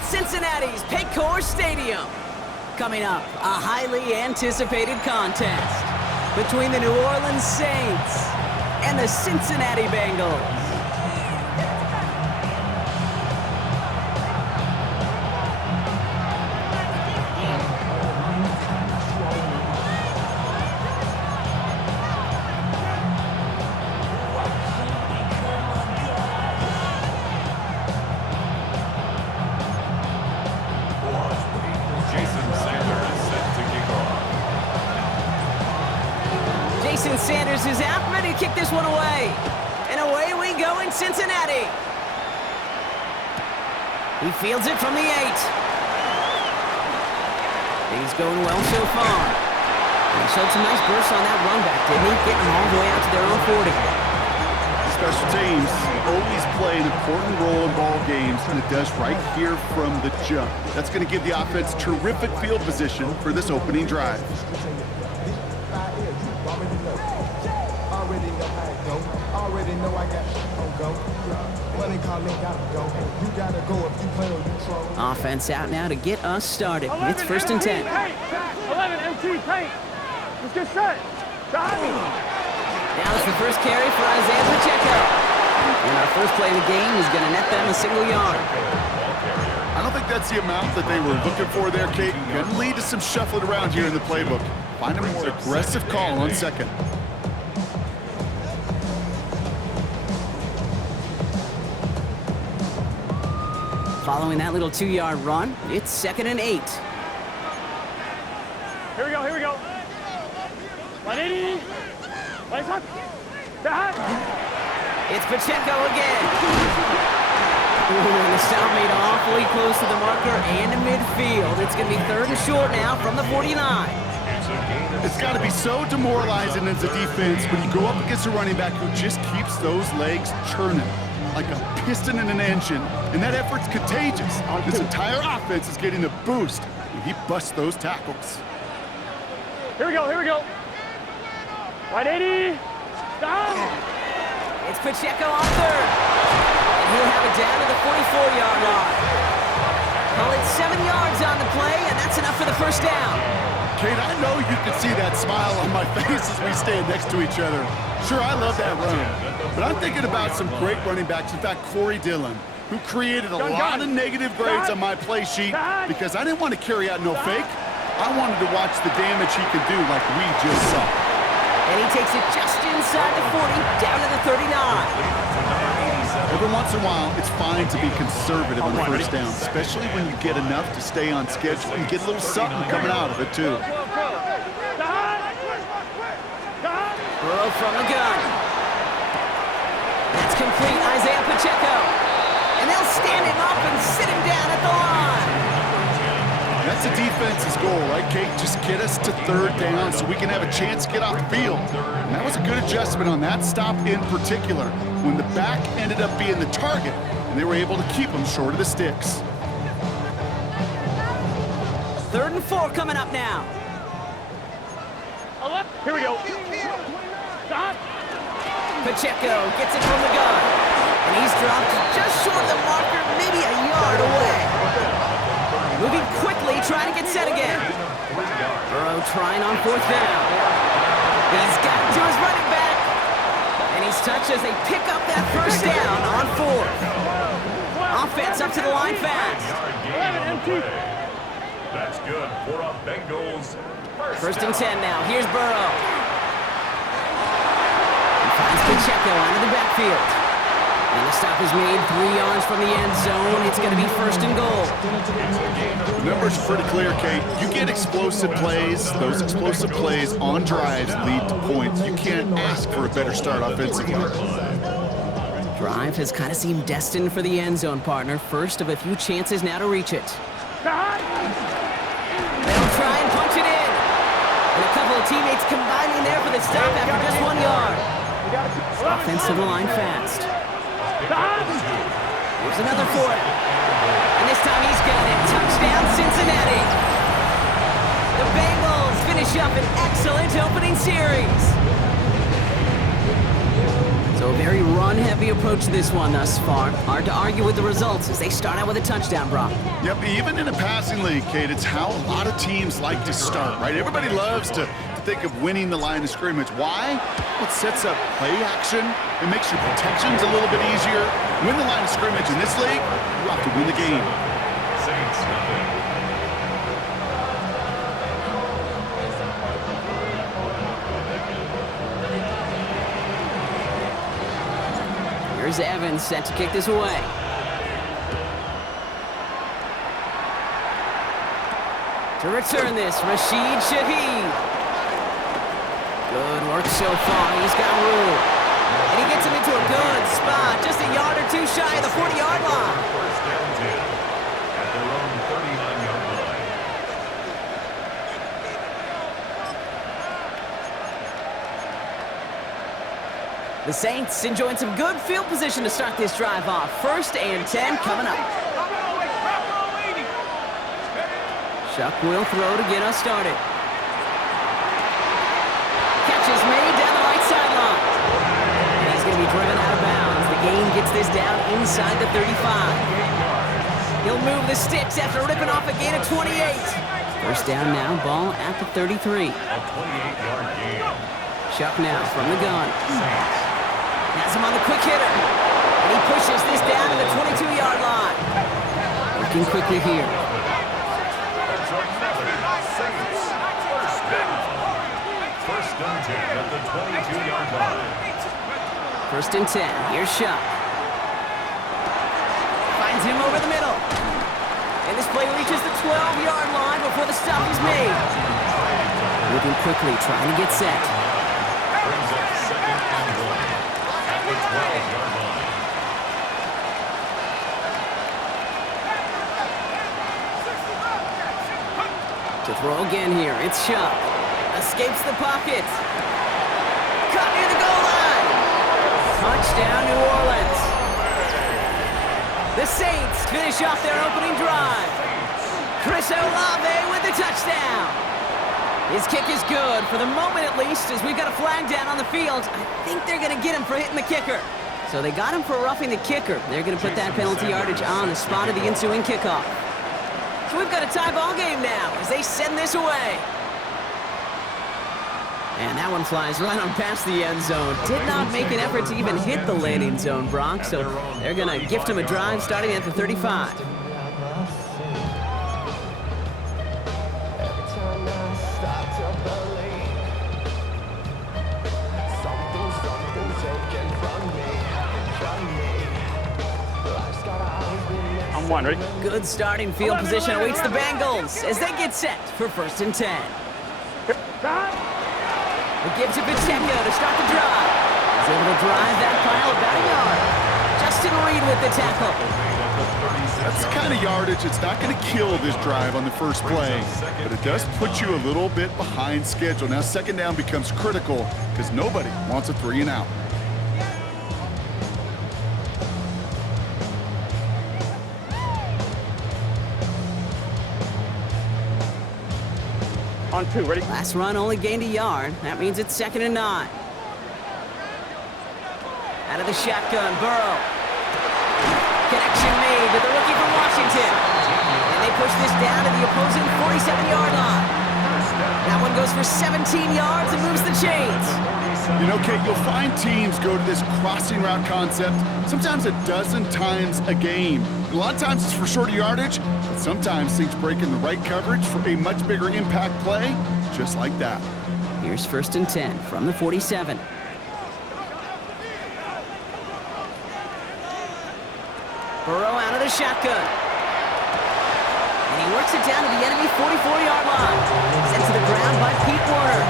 at Cincinnati's Paycor Stadium. Coming up, a highly anticipated contest between the New Orleans Saints and the Cincinnati Bengals. Sanders is out, ready to kick this one away. And away we go in Cincinnati. He fields it from the 8. He's going well so far. He showed some nice bursts on that run back, didn't he? Getting them all the way out to their own 40. Special teams always play an important role in ball games, and it does right here from the jump. That's going to give the offense terrific field position for this opening drive. Already know I got go. Money calling, gotta go. You gotta go if you play or you troll. Offense out now to get us started. It's 1st and 10. 11 MT paint. Let's get set. Now it's the first carry for Isaiah Pacheco. And our first play of the game is going to net them a single yard. I don't think that's the amount that they were looking for there, Kate. Going to lead to some shuffling around here in the playbook. Find a more aggressive call on second. Following that little 2-yard run, it's 2nd and 8. Here we go. 180. Lights up. It's Pacheco again. Ooh, and the stop made awfully close to the marker and to midfield. It's going to be 3rd and short now from the 49. It's got to be so demoralizing as a defense when you go up against a running back who just keeps those legs churning like a piston in an engine, and that effort's contagious. This entire offense is getting a boost when he busts those tackles. Here we go. 180. Down. It's Pacheco on 3rd. And he'll have it down to the 44-yard line. Call it 7 yards on the play, and that's enough for the first down. Kate, I know you can see that smile on my face as we stand next to each other. Sure, I love that run. But I'm thinking about some great running backs. In fact, Corey Dillon, who created a lot of negative grades on my play sheet because I didn't want to carry out no fake. I wanted to watch the damage he could do like we just saw. And he takes it just inside the 40, down to the 39. Every once in a while, it's fine to be conservative on the first down, especially when you get enough to stay on schedule and get a little something coming out of it, too. Burrow from the gun. That's complete, Isaiah Pacheco. And they'll stand him up and sit him down at the line. That's the defense's goal, right, Kate? Just get us to 3rd down so we can have a chance to get off the field. And that was a good adjustment on that stop in particular, when the back ended up being the target, and they were able to keep him short of the sticks. 3rd and 4 coming up now. Here we go. Stop. Pacheco gets it from the gun. And he's dropped just short of the marker, maybe a yard away. Moving quickly, trying to get set again. Burrow trying on 4th down. He's got it to his running back. And he's touched as they pick up that first down on 4th. Offense up to the line fast. 11 MT. That's good for a Bengals 1st and 10 now. Here's Burrow. He finds Pacheco out of the backfield. And the stop is made 3 yards from the end zone. It's going to be 1st and goal. The numbers are pretty clear, Kate. You get explosive plays. Those explosive plays on drives lead to points. You can't ask for a better start offensively. Drive has kind of seemed destined for the end zone, partner. First of a few chances now to reach it. They'll try and punch it in. And a couple of teammates combining there for the stop after just 1 yard. Offense to the line fast. Here's another for it. And this time he's got it. Touchdown, Cincinnati. The Bengals finish up an excellent opening series. So a very run-heavy approach to this one thus far. Hard to argue with the results as they start out with a touchdown, Brock. Yep, even in a passing league, Kate, it's how a lot of teams like to start, right? Everybody loves to think of winning the line of scrimmage. Why? Well, it sets up play action. It makes your protections a little bit easier. Win the line of scrimmage in this league, you have to win the game. Saints nothing. Here's Evans set to kick this away. To return this, Rashid Shaheed. Good work so far. He's got room. And he gets him into a good spot. Just a yard or two shy of the 40-yard line. First down 10 at their own 39-yard line. The Saints enjoying some good field position to start this drive off. 1st and 10 coming up. Chuck will throw to get us started. Catch is made down the right sideline. And he's going to be driven out of bounds. The gain gets this down inside the 35. He'll move the sticks after ripping off a gain of 28. First down now, ball at the 33. A 28-yard gain. Chuck now from the gun. Has him on the quick hitter. And he pushes this down to the 22-yard line. Working quickly here. First and 10 at the 22-yard line. 1st and 10. Here's Chuck. Finds him over the middle. And this play reaches the 12-yard line before the stop is made. Moving quickly, trying to get set. Brings up 2nd and 1 at the 12-yard line. To throw again here, it's Chuck. Escapes the pocket. Caught near the goal line. Touchdown, New Orleans. The Saints finish off their opening drive. Chris Olave with the touchdown. His kick is good, for the moment at least, as we've got a flag down on the field. I think they're going to get him for hitting the kicker. So they got him for roughing the kicker. They're going to put that penalty yardage on the spot of the ensuing kickoff. So we've got a tie ball game now as they send this away. And that one flies right on past the end zone. Did not make an effort to even hit the landing zone, Brock. So they're going to gift him a drive starting at the 35. I'm one, ready? Good starting field position awaits the Bengals as they get set for 1st and 10. It gives to Pacheco to start the drive. He's able to drive that pile about a yard. Justin Reed with the tackle. That's the kind of yardage it's not going to kill this drive on the first play, but it does put you a little bit behind schedule. Now 2nd down becomes critical because nobody wants a 3 and out. On 2, ready? Last run only gained a yard. That means it's 2nd and 9. Out of the shotgun, Burrow. Connection made to the rookie from Washington. And they push this down to the opposing 47-yard line. That one goes for 17 yards and moves the chains. You know, Kate, you'll find teams go to this crossing route concept sometimes a dozen times a game. A lot of times it's for shorter yardage, but sometimes things break in the right coverage for a much bigger impact play, just like that. Here's 1st and 10 from the 47. Burrow out of the shotgun. And he works it down to the enemy 44-yard line. Sent to the ground by Pete Warner.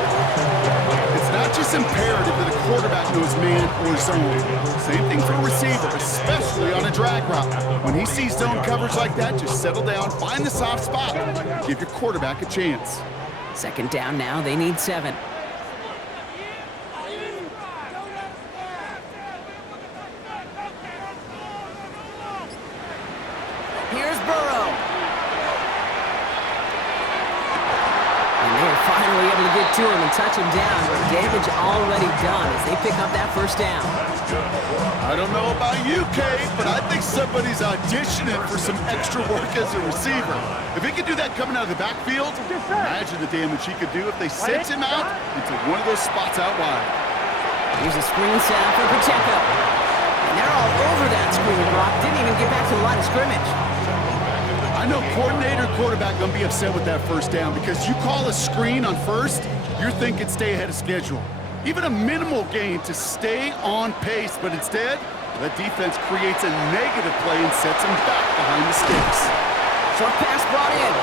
It's not just imperative that a quarterback knows man or zone. Same thing for a receiver, especially on a drag route. When he sees zone coverage like that, just settle down, find the soft spot, give your quarterback a chance. 2nd down now, they need 7. Here's Burrow. And they're finally able to get get to him and touch him down, but damage already done as they pick up that first down. I don't know about you, Kate, but I think somebody's auditioning for some extra work as a receiver. If he could do that coming out of the backfield, imagine the damage he could do if they sent him out into one of those spots out wide. Here's a screen sound for Pacheco. And they're all over that screen, Brock. Didn't even get back to the line of scrimmage. I know coordinator quarterback going to be upset with that first down because you call a screen on first, you're thinking stay ahead of schedule. Even a minimal gain to stay on pace, but instead, the defense creates a negative play and sets him back behind the sticks. Short pass brought in.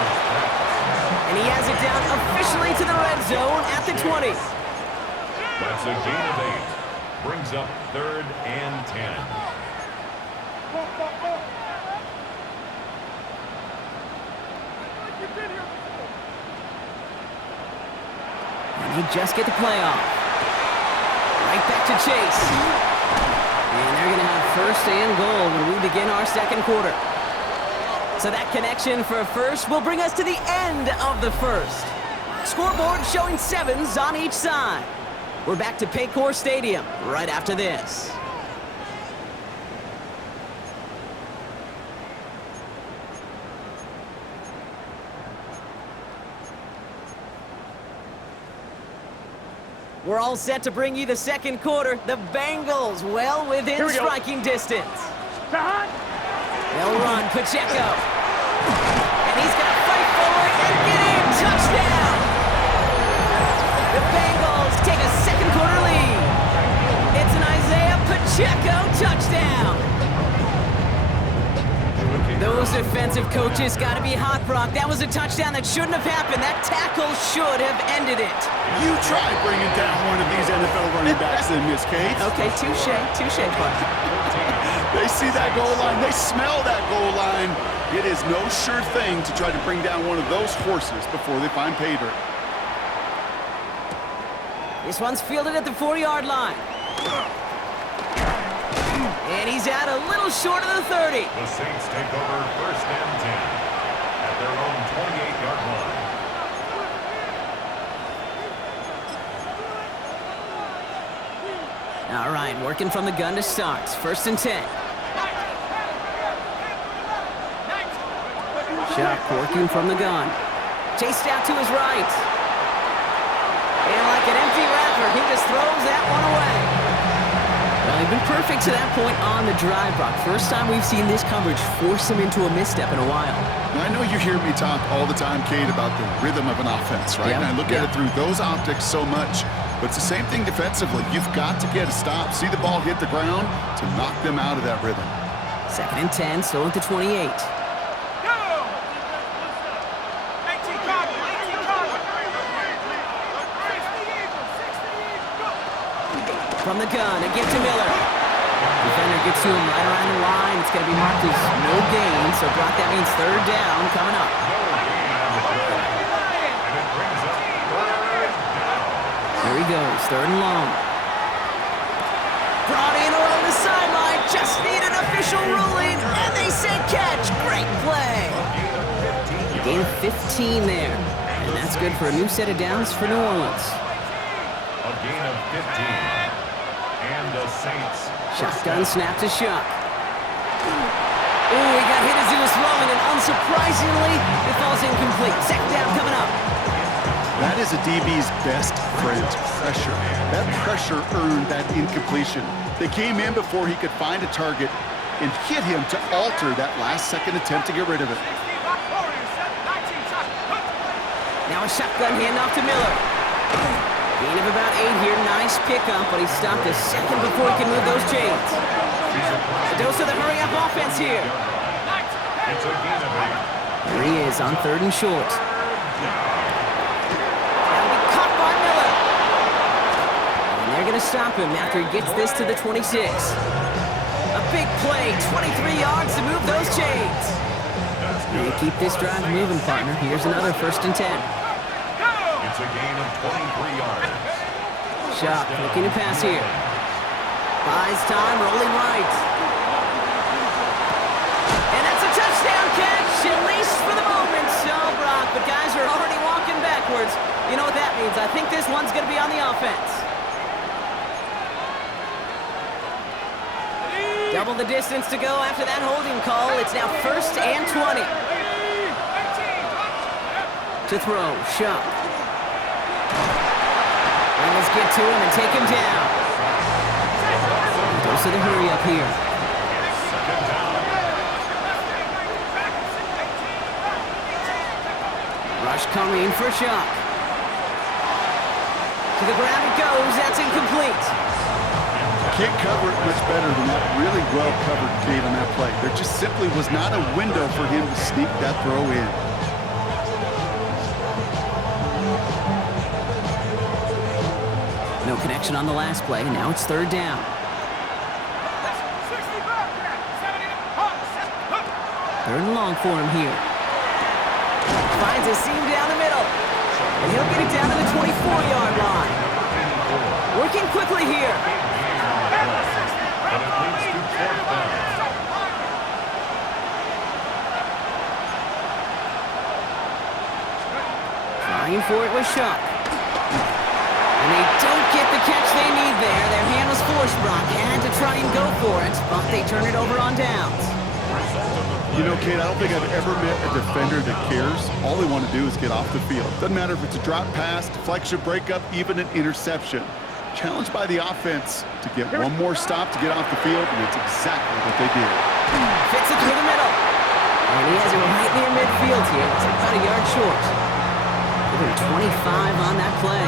And he has it down officially to the red zone at the 20. That's a gain of 8. Brings up 3rd and 10. And he just get the play off. Right back to Chase. And they're going to have 1st and goal when we begin our second quarter. So that connection for first will bring us to the end of the first. Scoreboard showing 7s on each side. We're back to Paycor Stadium right after this. We're all set to bring you the second quarter. The Bengals well within striking distance. They'll run Pacheco. And he's going to fight forward and get in. Touchdown! The Bengals take a second quarter lead. It's an Isaiah Pacheco touchdown. Those defensive coaches got to be hot, Brock. That was a touchdown that shouldn't have happened. That tackle should have ended it. You try bringing down one of these NFL running backs in, Miss Kate. Okay, touche, partner. They see that goal line. They smell that goal line. It is no sure thing to try to bring down one of those horses before they find pay dirt. This one's fielded at the 4-yard line. And he's out a little short of the 30. The Saints take over 1st and 10 at their own 28-yard line. All right, working from the gun to start. 1st and 10. Shock working from the gun. Chased out to his right. And like an empty wrapper, he just throws that one away. Well, they've been perfect to that point on the drive, Brock. First time we've seen this coverage force him into a misstep in a while. I know you hear me talk all the time, Kate, about the rhythm of an offense, right? Yeah, And I look at it through those optics so much. But it's the same thing defensively. You've got to get a stop, see the ball hit the ground to knock them out of that rhythm. 2nd and 10, still at the 28. From the gun, a gift to Miller. Defender gets to him right around the line. It's going to be marked as no gain, so Brock, that means 3rd down coming up. Here he goes, 3rd and long. Brought in along the sideline, just need an official ruling, and they say catch. Great play. Gain of 15 there, and that's good for a new set of downs for New Orleans. A gain of 15. And the Saints. Shotgun snap to Shock. Ooh, he got hit as he was throwing, and unsurprisingly, it falls incomplete. 2nd down coming up. That is a DB's best friend, pressure. That pressure earned that incompletion. They came in before he could find a target and hit him to alter that last-second attempt to get rid of it. Now a shotgun handoff to Miller. Gain of about 8 here. Nice pickup, but he stopped a second before he can move those chains. A dose of the hurry-up offense here. It's a gain of 8. Here he is on 3rd and short. That'll be caught by Miller. And they're going to stop him after he gets this to the 26. A big play, 23 yards to move those chains. They keep this drive moving, partner. Here's another 1st and 10. It's a gain of 23 yards. Shock looking to pass here. Buys time, rolling right. And that's a touchdown catch, at least for the moment. So, Brock, but guys are already walking backwards. You know what that means. I think this Double the distance to go after that holding call. It's now 1st and 20. To throw, Shuck. Bengals get to him and take him down. Dose of the hurry up here. Rush coming for Shuck. To the ground it goes. That's incomplete. Can't cover it much better than that really well-covered gate on that play. There just simply was not a window for him to sneak that throw in. No connection on the last play. Now it's 3rd down. 3rd and long for him here. Finds a seam down the middle. And he'll get it down to the 24-yard line. Working quickly here. Trying for it with Shuck. And they don't get the catch they need there. Their hand was forced, Brock. Had to try and go for it, but they turn it over on downs. You know, Kate, I don't think I've ever met a defender that cares. All they want to do is get off the field. Doesn't matter if it's a drop pass, deflection, breakup, even an interception. Challenged by the offense to get one more stop to get off the field, and it's exactly what they did. Fits it through the middle. And he has it right near midfield here. It's about a yard short. Give him 25 on that play.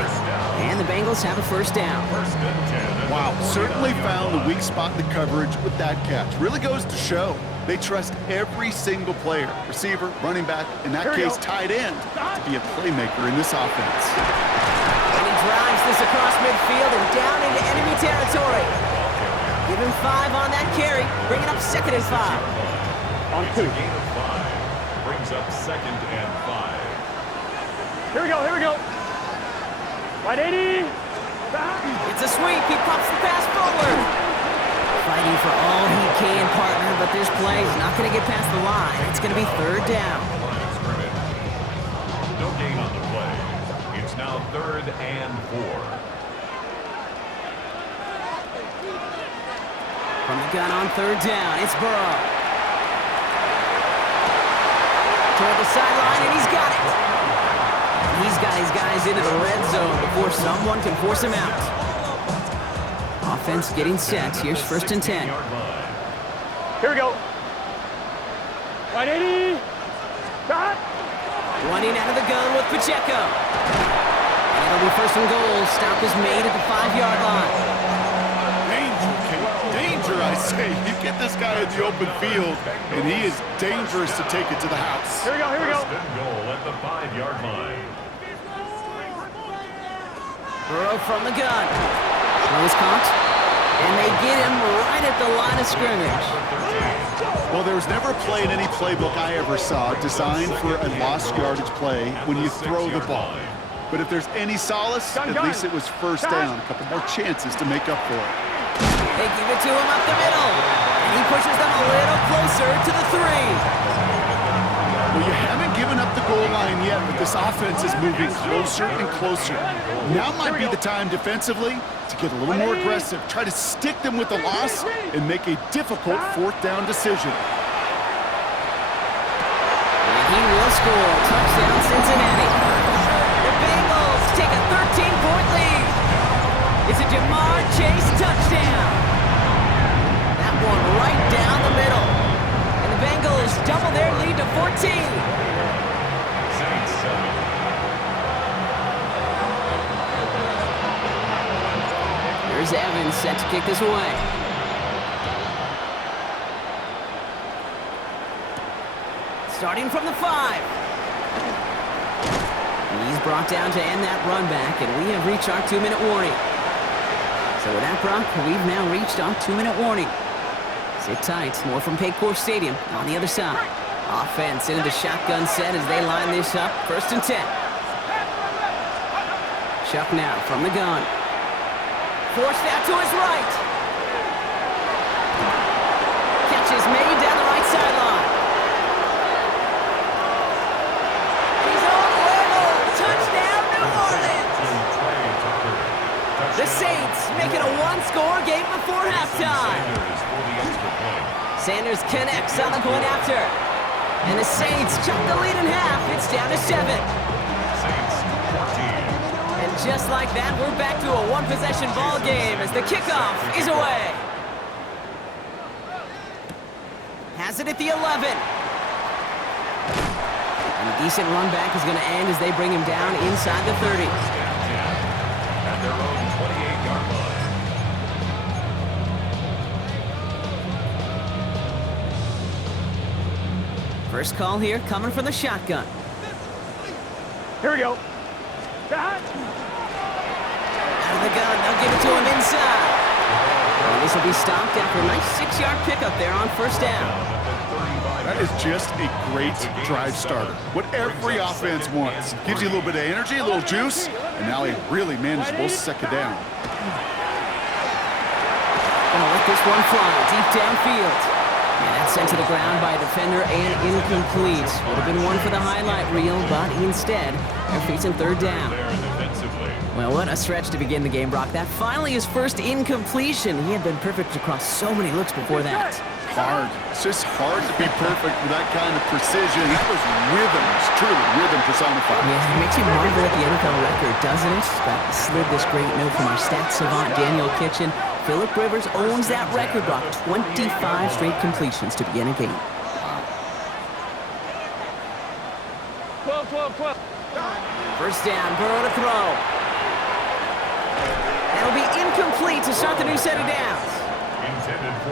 And the Bengals have a 1st down. Wow, certainly found the weak spot in the coverage with that catch. Really goes to show they trust every single player, receiver, running back, in that case tight end, to be a playmaker in this offense. And he drives this across midfield and down into enemy territory. Give him 5 on that carry, bringing up 2nd and 5. On 2. Gain of 5 brings up 2nd and 5. Here we go, here we go. 180. It's a sweep. He pops the pass forward. Fighting for all he can, partner, but this play is not going to get past the line. It's going to be 3rd down. No gain on the play. It's now 3rd and 4. From the gun on 3rd down, it's Burrow. Toward the sideline, and he's got it. He's got his guys into the red zone before someone can force him out. Offense getting set. Here's 1st and 10. Here we go. 180. Stop. Running out of the gun with Pacheco. And it'll be 1st and goal. Stop is made at the 5-yard line. Danger, Kate. Danger, I say. You get this guy in the open field, and he is dangerous to take it to the house. Here we go, here we go. 1st and goal at the 5-yard line. Burrow from the gun. Throw is caught. And they get him right at the line of scrimmage. Well, there was never a play in any playbook I ever saw designed for a lost yardage play when you throw the ball. But if there's any solace, at least it was 1st down. A couple more chances to make up for it. They give it to him up the middle. And he pushes them a little closer to the 3. Well, you haven't given up the goal line yet, but this offense is moving closer and closer. Now might be the time defensively to get a little more aggressive, try to stick them with the loss, and make a difficult 4th down decision. And he will score. Touchdown, Cincinnati. The Bengals take a 13-point lead. It's a Jamar Chase touchdown. That one right down the middle. And the Bengals double their lead to 14. Here's Evans set to kick this away. Starting from the 5. He's brought down to end that run back, and we have reached our 2-minute warning. So with that, Brock, we've now reached our 2-minute warning. Sit tight. More from Paycor Stadium on the other side. Offense into the shotgun set as they line this up. 1st and 10. Chuck now from the gun. Forced out to his right. Catch is made down the right sideline. He's on level. Touchdown, New Orleans. The Saints make it a 1-score game before halftime. Sanders connects on the point after. And the Saints chop the lead in half. It's down to 7. Saints 14. And just like that, we're back to a one-possession ball game as the kickoff is away. Has it at the 11. And a decent run back is going to end as they bring him down inside the 30. At their own 28-yard line. First call here coming from the shotgun. Here we go. Out of the gun, they'll give it to him inside. And this will be stopped after a nice 6-yard pickup there on first down. That is just a great drive starter. What every offense wants. Gives you a little bit of energy, a little juice, and now a really manageable second down. Gonna let this one fly deep downfield. And that's sent to the ground by a defender and incomplete. Would have been one for the highlight reel, but instead, they're facing third down. Well, what a stretch to begin the game, Brock. That finally his first incompletion. He had been perfect across so many looks before that. Hard. It's just hard to be perfect with that kind of precision. That was rhythm. It's truly rhythm personified. Yeah, it makes you marvel at the NFL record, doesn't it? Got slid this great note from our stats savant, Daniel Kitchen. Phillip Rivers owns that record, Brock. 25 straight completions to begin a game. 12. First down, Burrow to throw. That'll be incomplete to start the new set of downs.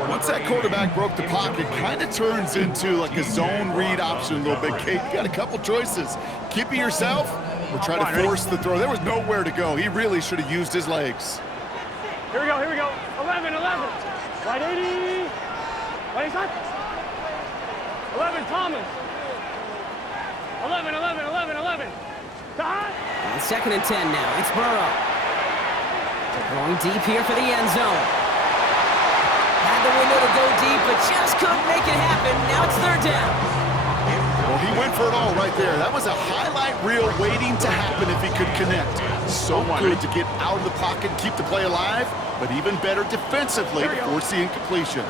Once that quarterback broke the pocket, kind of turns into like a zone read option a little bit. Kate, you got a couple choices. Keep it yourself or try to force the throw. There was nowhere to go. He really should have used his legs. Here we go. 11. Right 80. Right side. 11, Thomas. 11. And second and 10 now. It's Burrow. Going deep here for the end zone. Had the window to go deep, but just couldn't make it happen. Now it's third down. Well, he went for it all right there. That was a highlight reel waiting to happen if he could connect. So good to get out of the pocket, keep the play alive, but even better defensively to force the incompletion.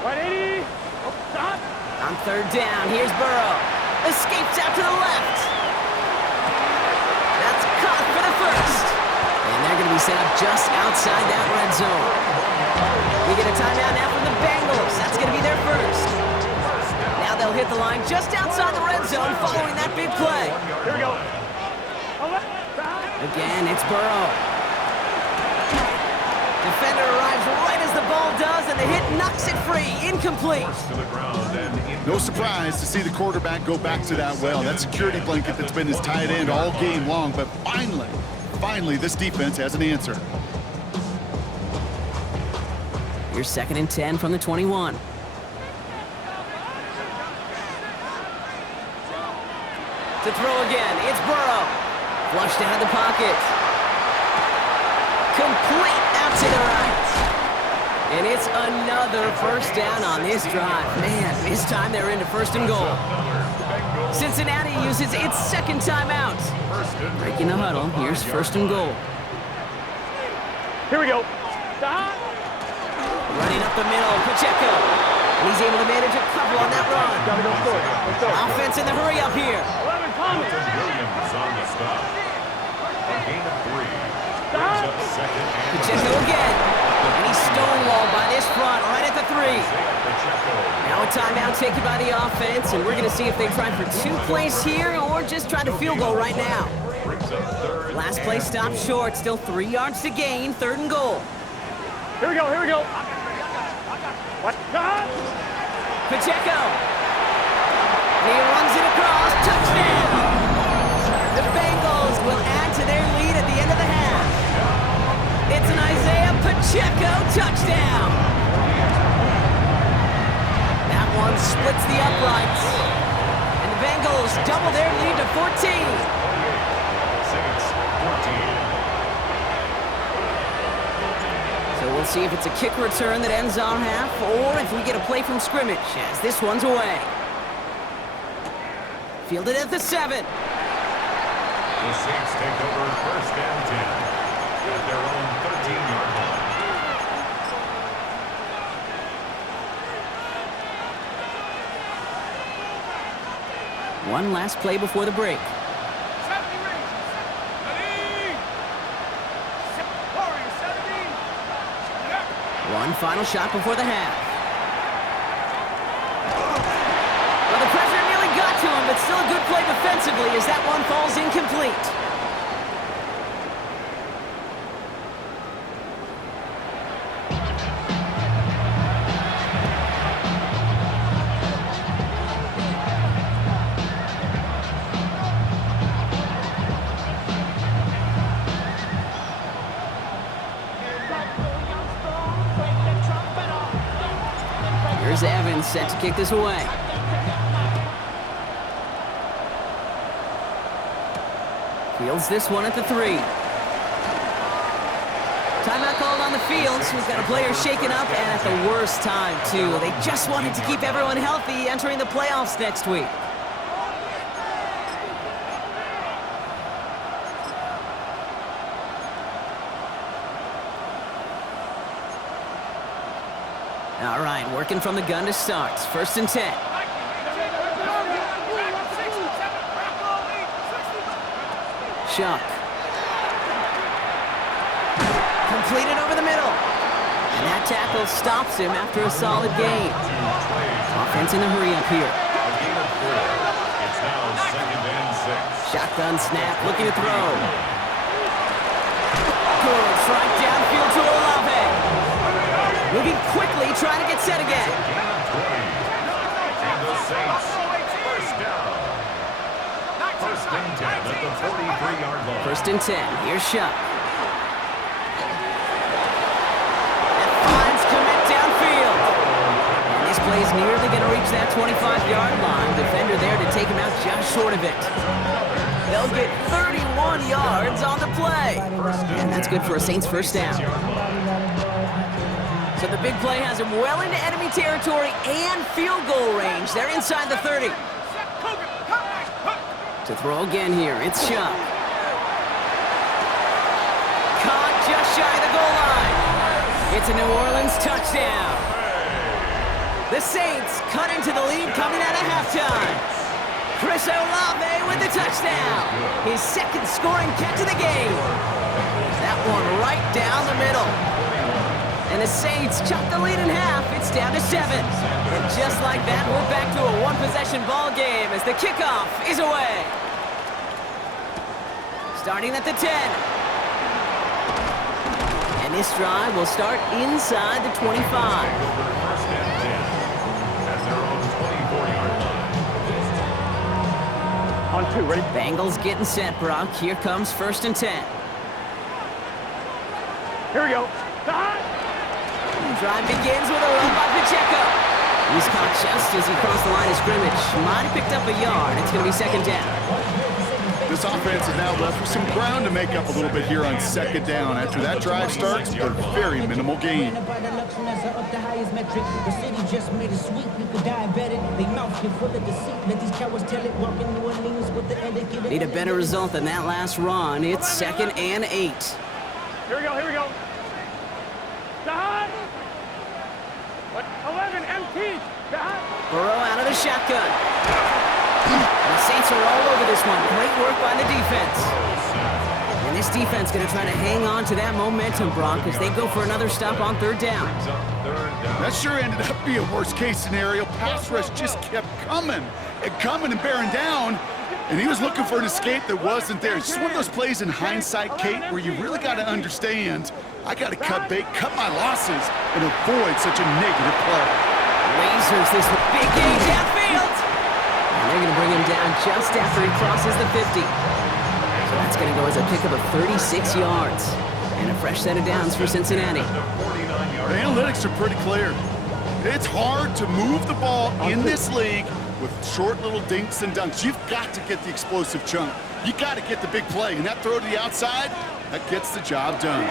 Right 80. Stop. On third down, here's Burrow. Escapes out to the left. That's caught for the first. And they're going to be set up just outside that red zone. We get a timeout now from the Bengals. That's going to be their first. Now they'll hit the line just outside the red zone following that big play. Here we go. Again, it's Burrow. Defender arrives right as the ball does, and the hit knocks it free. Incomplete. No surprise to see the quarterback go back to that well. That security blanket that's been his tight end all game long, but finally, this defense has an answer. Here's second and 10 from the 21. To throw again, it's Burrow. Flushed out of the pocket. Complete out to the right. And it's another first down on this drive. Man, this time they're into first and goal. Cincinnati uses its second timeout. Breaking the huddle, here's first and goal. Here we go. Stop. Running up the middle, Pacheco. And he's able to manage a couple on that run. Gotta go score. Let's go. Offense in the hurry up here. 11, Thomas. Williams on the stop. A gain of 3. Stop. Brings up second and Pacheco again. And he's stonewalled by this front right at the 3. Pacheco. Now a timeout taken by the offense, and we're going to see if they try for 2 plays here or just try the field goal right now. Brings up third. Last play stopped short, still 3 yards to gain, third and goal. Here we go. What? Stop. Pacheco. And he runs it across, touchdown! The Bengals will add to their lead at the end of the half. It's an Isaiah Pacheco touchdown. That one splits the uprights. And the Bengals double their lead to 14. Saints 14. So we'll see if it's a kick return that ends our half or if we get a play from scrimmage as this one's away. Fielded at the 7. The Saints take over first and 10 at their own 13-yard line. One last play before the break. One final shot before the half. Well, the pressure nearly got to him, but still a good play defensively as that one falls incomplete. Here's Evans set to kick this away. Fields this one at the 3. Timeout called on the field. We've got a player shaken up, and at the worst time, too. They just wanted to keep everyone healthy entering the playoffs next week. All right, working from the gun to start. 1st and 10. Chuck. Completed over the middle. And that tackle stops him after a solid gain. Offense in a hurry up here. It's now 2nd and 6. Shotgun snap, looking to throw. Good strike downfield to Olave. Moving quickly, trying to get set again. And the Saints, 1st down. 1st and 10 at the 43-yard line. 1st and 10. Here's Chuck. And finds commit downfield. And this play's nearly going to reach that 25-yard line. Defender there to take him out just short of it. They'll get 31 yards on the play. And that's good for a Saints 1st down. So the big play has him well into enemy territory and field goal range. They're inside the 30. To throw again here, it's Chuck. Caught just shy of the goal line. It's a New Orleans touchdown. The Saints cut into the lead coming out of halftime. Chris Olave with the touchdown. His 2nd scoring catch of the game. That one right down the middle. And the Saints chop the lead in half. It's down to 7. And just like that, we're back to a one-possession ball game as the kickoff is away. Starting at the 10. And this drive will start inside the 25. 1st and 10 at their own 24-yard line. On 2, ready? Bengals getting set, Brock. Here comes 1st and 10. Here we go. Drive begins with a run by Pacheco. He's caught just as he crossed the line of scrimmage. Might have picked up a yard. It's going to be 2nd down. This offense is now left with some ground to make up a little bit here on 2nd down. After that drive starts, a very minimal gain. Need a better result than that last run. It's 2nd and 8. Here we go, here we go. 11 empty. Burrow out of the shotgun. And the Saints are all over this one. Great work by the defense. And this defense going to try to hang on to that momentum, Brock, as they go for another stop on 3rd down. That sure ended up being a worst-case scenario. Pass rush just kept coming and bearing down. And he was looking for an escape that wasn't there. It's just one of those plays in hindsight, Kate, where you really got to understand, I got to cut bait, cut my losses, and avoid such a negative play. Lasers this big game downfield. And they're going to bring him down just after he crosses the 50. So that's going to go as a pickup of 36 yards. And a fresh set of downs for Cincinnati. The analytics are pretty clear. It's hard to move the ball in this league with short little dinks and dunks. You've got to get the explosive chunk. You got to get the big play. And that throw to the outside, that gets the job done.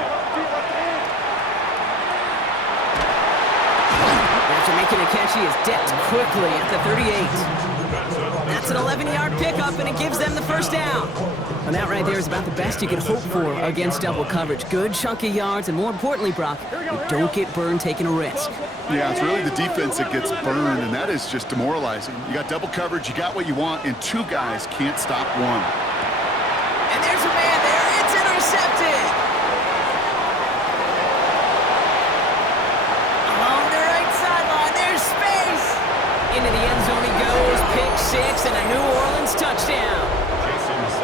After making a catch, he is decked quickly at the 38. That's an 11-yard pickup, and it gives them the first down. And that right there is about the best you can hope for against double coverage. Good chunky yards, and more importantly, Brock, you don't get burned taking a risk. Yeah, it's really the defense that gets burned, and that is just demoralizing. You got double coverage, you got what you want, and two guys can't stop one. And there's a man there. It's intercepted. Along the right sideline, there's space. Into the end zone he goes. Pick six and a New Orleans touchdown.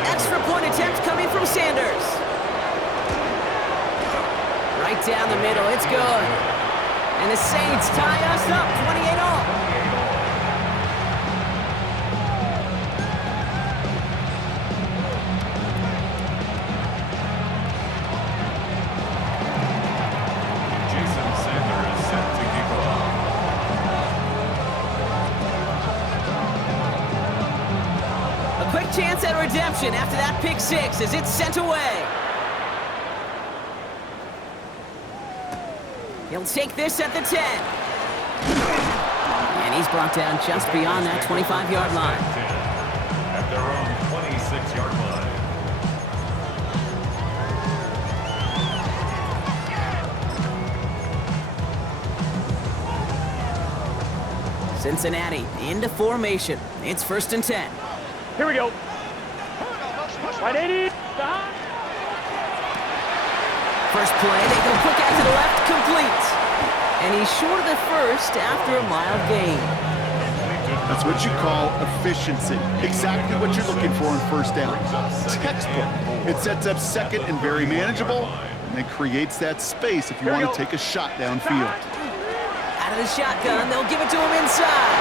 Extra point attempt coming from Sanders. Right down the middle. It's good. And the Saints tie us up 28-all. Jason Sanders set to kick off. A quick chance at redemption after that pick six as it's sent away. He'll take this at the 10. And he's brought down just beyond that 25-yard line. At their own 26-yard line. Cincinnati into formation. It's 1st and 10. Here we go. Right 80. First play, they go quick out to the left, complete. And he's short of the first after a mild gain. That's what you call efficiency. Exactly what you're looking for in first down. Textbook. It sets up second and very manageable, and then creates that space if you want to take a shot downfield. Out of the shotgun, they'll give it to him inside.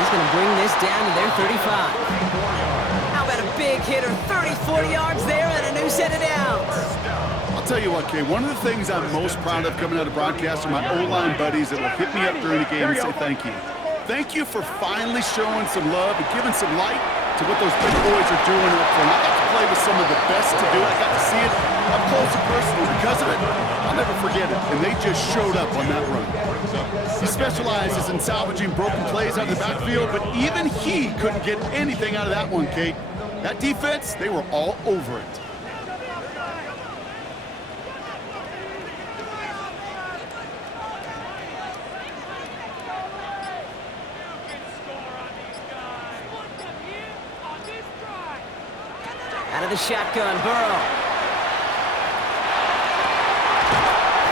He's going to bring this down to their 35. How about a big hitter, 30, 40 yards there and a new set of downs. I'll tell you what, Kay, one of the things I'm most proud of coming out of broadcast are my O-line buddies that will hit me up during the game and say thank you. Thank you for finally showing some love and giving some light to what those big boys are doing up front. I got to play with some of the best to do it. I got to see it up close and personal. Because of it, I'll never forget it. And they just showed up on that run. He specializes in salvaging broken plays out of the backfield, but even he couldn't get anything out of that one, Kate. That defense, they were all over it. Out of the shotgun, Burrow.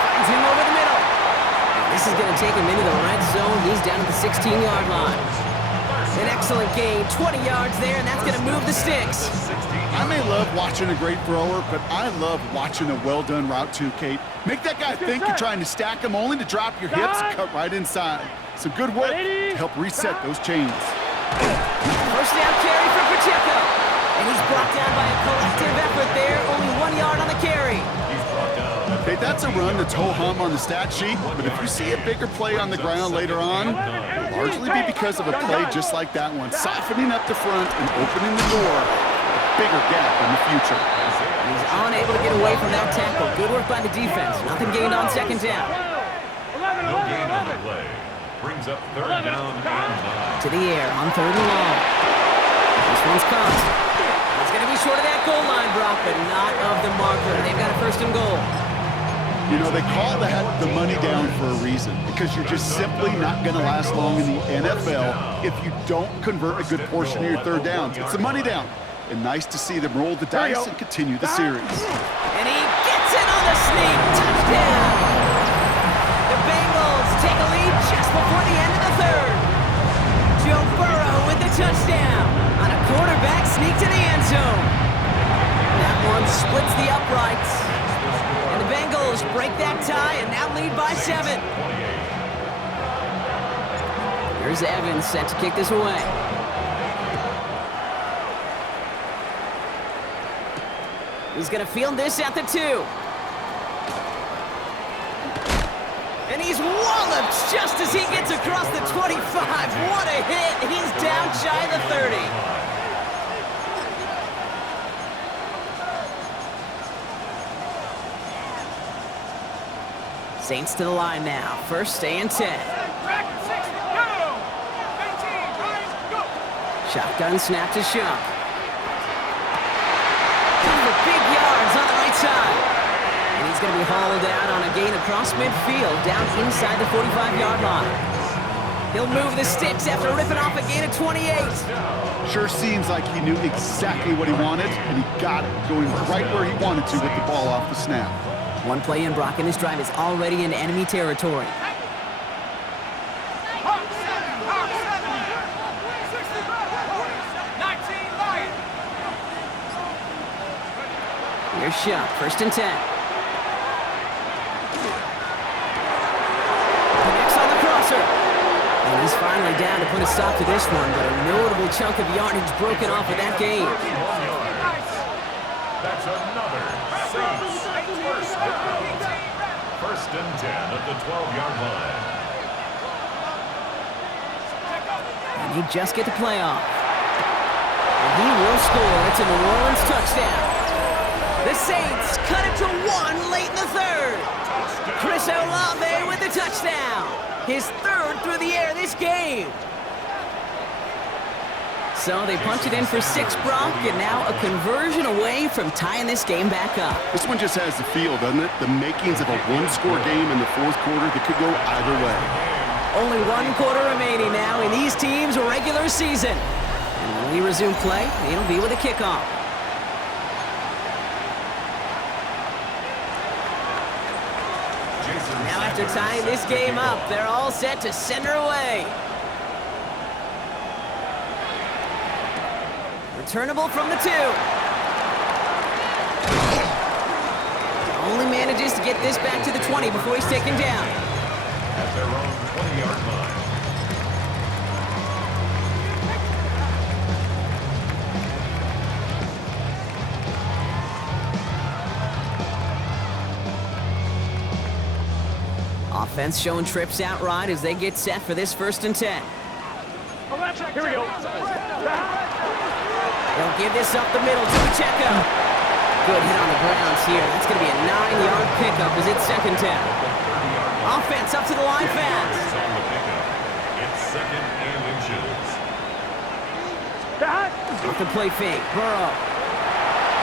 Finds him over the middle. And this is going to take him into the red zone. He's down at the 16-yard line. An excellent gain, 20 yards there, and that's going to move the sticks. I may love watching a great thrower, but I love watching a well-done route too, Kate. Make that guy think you're trying to stack him only to drop your hips, cut right inside. Some good work to help reset those chains. First down carry for Pacheco. And he's brought down by a collective effort there, only 1 yard on the carry. Okay, that's a run that's ho-hum on the stat sheet, but if you see a bigger play on the ground later on, it'll largely be because of a play just like that one, softening up the front and opening the door, a bigger gap in the future. He's unable to get away from that tackle. Good work by the defense. Nothing gained on second down. No gain on the play. Brings up 3rd down and 9. To the air on 3rd and long. This one's caught. It's going to be short of that goal line, Brock, but not of the marker. They've got a 1st and goal. You know, they call that the money down for a reason, because you're just simply not going to last long in the NFL if you don't convert a good portion of your 3rd downs. It's the money down. And nice to see them roll the dice and continue the series. And he gets it on the sneak. Touchdown! The Bengals take a lead just before the end of the 3rd. Joe Burrow with the touchdown on a quarterback sneak to the end zone. That one splits the uprights. And the Bengals break that tie and now lead by 7. Here's Evans set to kick this away. He's going to field this at the 2. And he's walloped just as he gets across the 25. What a hit. He's down shy of the 30. Saints to the line now. 1st and 10. Shotgun snap to Shuck. For big yards on the right side. And he's going to be hauled out on a gain across midfield, down inside the 45-yard line. He'll move the sticks after ripping off a gain of 28. Sure seems like he knew exactly what he wanted, and he got it, going right where he wanted to with the ball off the snap. One play in, Brock, and this drive is already in enemy territory. Here's Shuck, 1st and 10. Connects on the crosser. And he's finally down to put a stop to this one, but a notable chunk of yardage broken off of that game. That's another Saints first down. 1st and 10 at the 12-yard line. And he just get the play off. And he will score. It's a New Orleans touchdown. The Saints cut it to 1 late in the 3rd. Chris Olave with the touchdown. His 3rd through the air this game. So they punch it in for 6, Brock, and now a conversion away from tying this game back up. This one just has the feel, doesn't it? The makings of a one-score game in the 4th quarter that could go either way. Only 1 quarter remaining now in these teams' regular season. And when we resume play, it'll be with a kickoff. Now after tying this game up, they're all set to send her away. Returnable from the 2. Only manages to get this back to the 20 before he's taken down. At their own 20-yard line. Offense showing trips out right as they get set for this 1st and 10. Here we go. They'll give this up the middle to Pacheco. Good hit on the grounds here. That's going to be a 9-yard pickup as it's 2nd down. Offense up to the line fast. It's 2nd and inches. With the play fake, Burrow.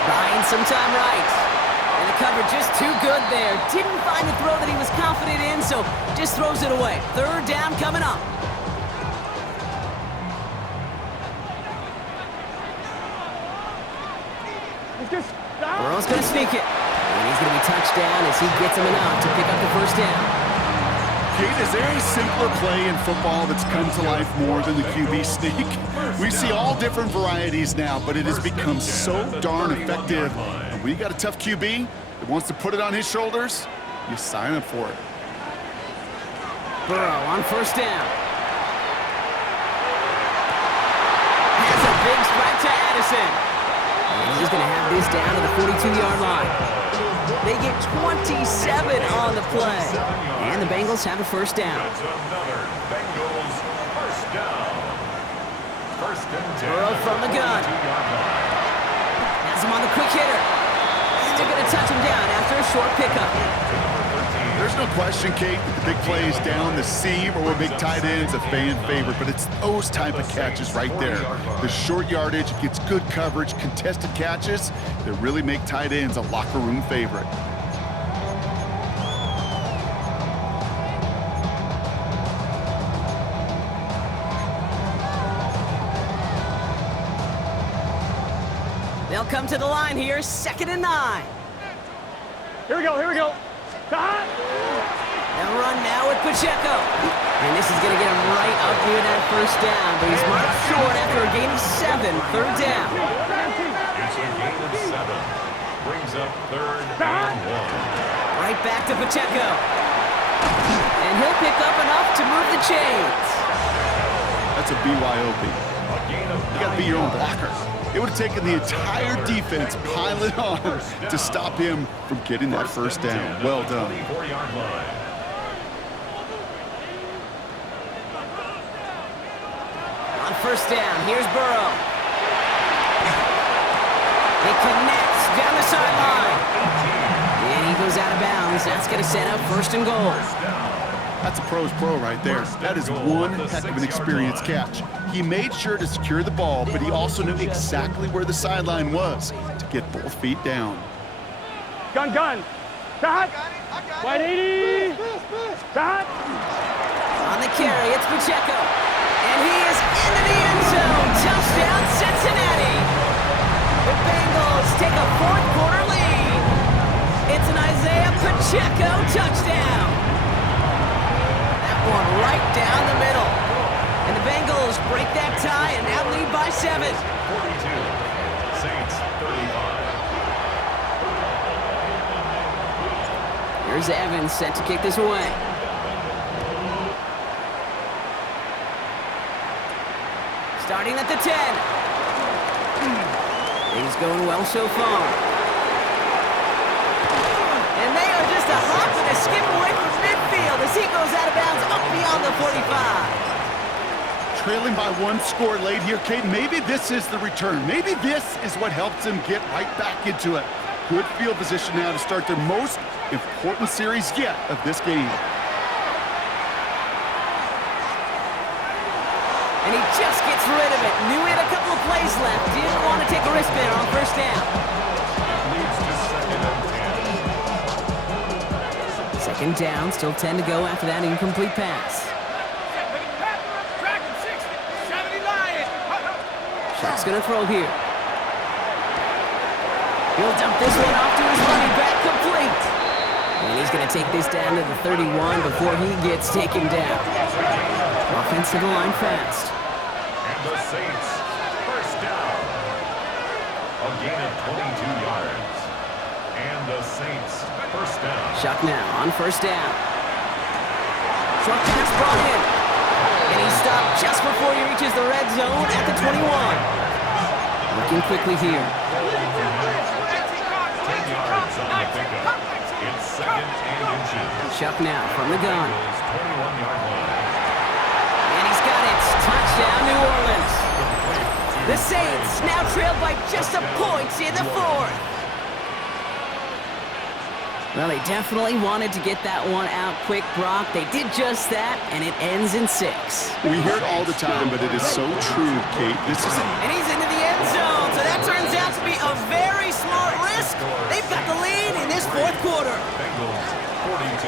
Buying some time right. And the cover just too good there. Didn't find the throw that he was confident in, so just throws it away. 3rd down coming up. Burrow's going to sneak it. And he's going to be touched down as he gets him enough to pick up the 1st down. Kate, is there a simpler play in football that's come to life more than the QB sneak? We see all different varieties now, but it has become so darn effective. And when you got a tough QB that wants to put it on his shoulders, you sign up for it. Burrow on 1st down. Has a big strike to Addison. And he's going to have this down to the 42-yard line. They get 27 on the play. And the Bengals have a 1st down. That's another Bengals 1st down. 1st and 10. Burrow from the gun. Has him on the quick hitter. And they're going to touch him down after a short pickup. There's no question, Kate, that the big plays down the seam or with big tight ends a fan favorite, but it's those type of catches right there. The short yardage, gets good coverage, contested catches that really make tight ends a locker room favorite. They'll come to the line here, 2nd and 9. Here we go. They'll run now with Pacheco. And this is going to get him right up near that 1st down, but he's marked short after a gain of 7, 3rd down. It's a gain of 7. Brings up 3rd and 1. Right back to Pacheco. And he'll pick up enough to move the chains. That's a BYOB. You got to be your own blocker. It would have taken the entire defense piling on to stop him from getting that 1st down. Well done. 24-yard line. On 1st down, here's Burrow. It connects down the sideline. And he goes out of bounds. That's going to set up 1st and goal. That's a pro's pro right there. That is one heck of an experienced catch. He made sure to secure the ball, but he also knew exactly where the sideline was to get both feet down. Gun. Shot. Wide 80. Shot. On the carry, it's Pacheco. And he is into the end zone. Touchdown, Cincinnati. The Bengals take a fourth-quarter lead. It's an Isaiah Pacheco touchdown. That one right down the middle. And the Bengals break that tie and now lead by 7. 42. Saints 35. Here's Evans set to kick this away. Starting at the 10. Things going well so far. And they are just a hop and a skip away from midfield as he goes out of bounds up beyond the 45. Trailing by 1 score late here, Kate. Maybe this is the return. Maybe this is what helps them get right back into it. Good field position now to start their most important series yet of this game. And he just gets rid of it. Knew he had a couple of plays left. Didn't want to take a risk there on first down. Leads to 2nd and 10. Second down, still 10 to go after that incomplete pass. Shark's gonna throw here. He'll dump this one off to his running back, complete. And he's gonna take this down to the 31 before he gets taken down. Offensive line fast. And the Saints, first down. A gain of 22 yards. And the Saints, first down. Shuck now on first down. Short pass brought in. And he stopped just before he reaches the red zone at the 21. Looking quickly here. 10 yards on the pickup. It's 2nd and inches. Shuck now from the gun. 21-yard line. And he's got it. Touchdown, New Orleans. The Saints now trailed by just a point in the 4th. Well, they definitely wanted to get that one out quick, Brock. They did just that, and it ends in 6. We hear it all the time, but it is so true, Kate. This is And he's into the end zone, so that turns out to be a very smart risk. They've got the lead in this 4th quarter. Bengals, 42.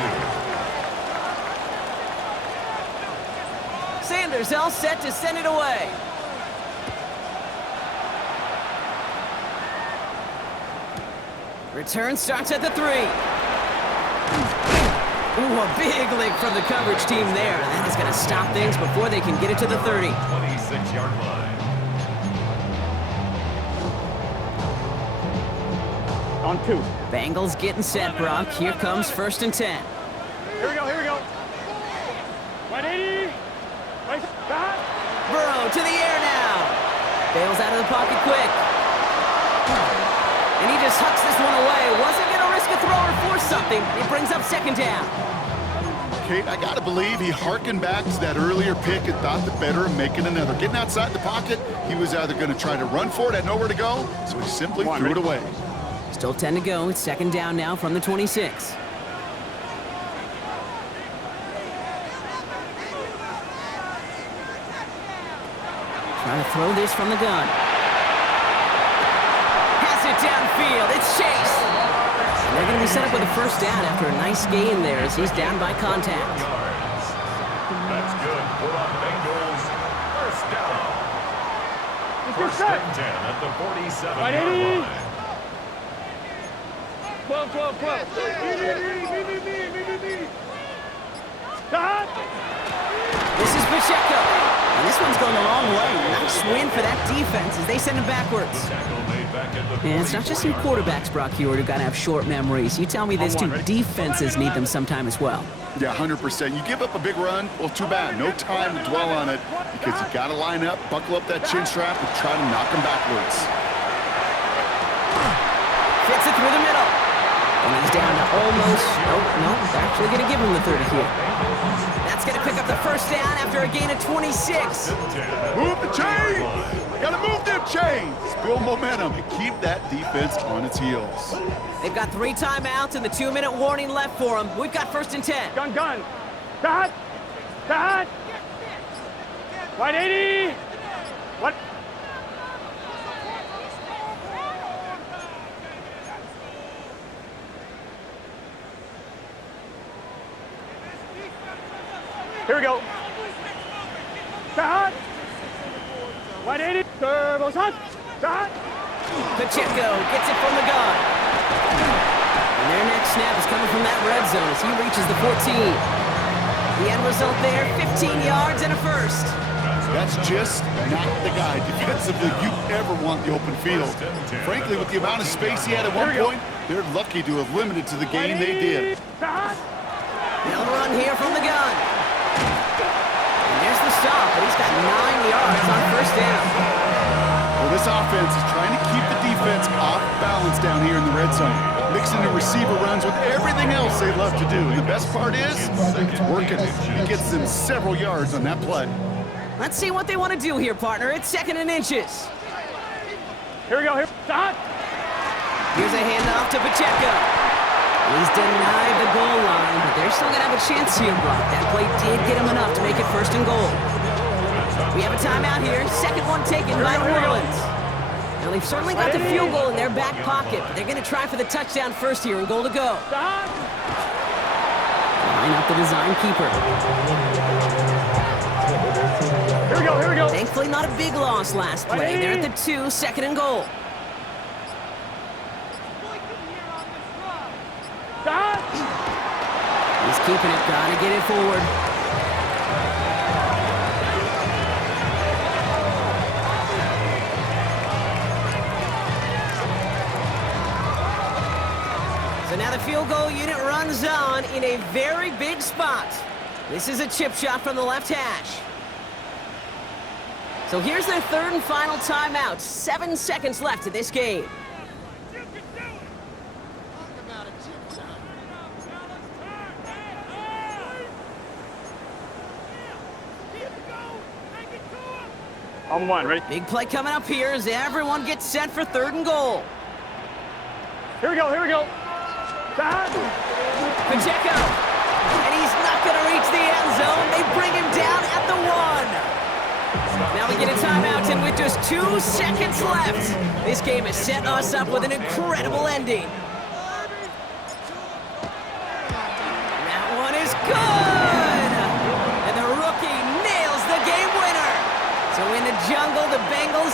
Sanders all set to send it away. Return starts at the 3. Ooh, a big lick from the coverage team there. That is going to stop things before they can get it to the 30. 26-yard line. On 2. Bengals getting set, Brock. Here comes 1st and 10. Here we go. 180. Shot. Burrow to the air now. Bails out of the pocket quick. And he just hucks this one away. Wasn't going to risk a throw or force something. It brings up 2nd down. Kate, I got to believe he harkened back to that earlier pick and thought the better of making another. Getting outside the pocket, he was either going to try to run for it, had nowhere to go, so he simply threw it away. Still 10 to go. It's 2nd down now from the 26. Trying to throw this from the gun. Has it downfield. It's Chase. And they're going to be set up with a first down after a nice gain there as he's down by contact. Yards. That's good. Put on Bengals. First down. First and 10 at the 47-yard line. 12. Shot. This is Pacheco. And this one's going the wrong way. Nice win for that defense as they send him backwards. Tackle made back at the And it's not just some quarterbacks, Brock Hewitt, who got to have short memories. You tell me this too. Defenses need them sometime as well. Yeah, 100%. You give up a big run, well, too bad. No time to dwell on it because you got to line up, buckle up that chin strap, and try to knock him backwards. Fits it through the middle. And he's down to almost, no, actually going to give him the 30 here. That's going to pick up the first down after a gain of 26. Move the chains! Got to move them chains! Build momentum and keep that defense on its heels. They've got 3 timeouts and the 2-minute warning left for them. We've got 1st and 10. Gun. Cut! Cut! Right 80! What? Here we go. Cut! Right 80! Turbo shot! Cut! Pacheco gets it from the gun. And their next snap is coming from that red zone as he reaches the 14. The end result there, 15 yards and a first. That's just not the guy defensively you ever want the open field. Frankly, with the amount of space he had at one point, they're lucky to have limited to the game they did. They'll run here from the gun. And there's the stop, but he's got 9 yards on first down. Well, this offense is trying to keep the defense off balance down here in the red zone, mixing the receiver runs with everything else they love to do. And the best part is, it's working. He gets them several yards on that play. Let's see what they want to do here, partner. It's 2nd and inches. Here we go. Here. Shot! Here's a handoff to Pacheco. He's denied the goal line, but they're still going to have a chance here, Brock. That play did get him enough to make it 1st and goal. We have a timeout here. 2nd one taken by New Orleans. Now, they've certainly got the field goal in their back pocket, but they're going to try for the touchdown first here and goal to go. Line up the design keeper. Here we go. Here we go. Thankfully, not a big loss last play. They're at the 2, 2nd and goal. He's keeping it. Gotta get it forward. So now the field goal unit runs on in a very big spot. This is a chip shot from the left hash. So here's their 3rd and final timeout. 7 seconds left in this game. On 1, ready? Big play coming up here as everyone gets set for 3rd and goal. Here we go. Here we go. Shot! Pacheco. And he's not going to reach the end zone. They bring him down at the 1. Now we get a timeout, and with just 2 seconds left, this game has set us up with an incredible ending. That one is good! And the rookie nails the game winner. So in the jungle, the Bengals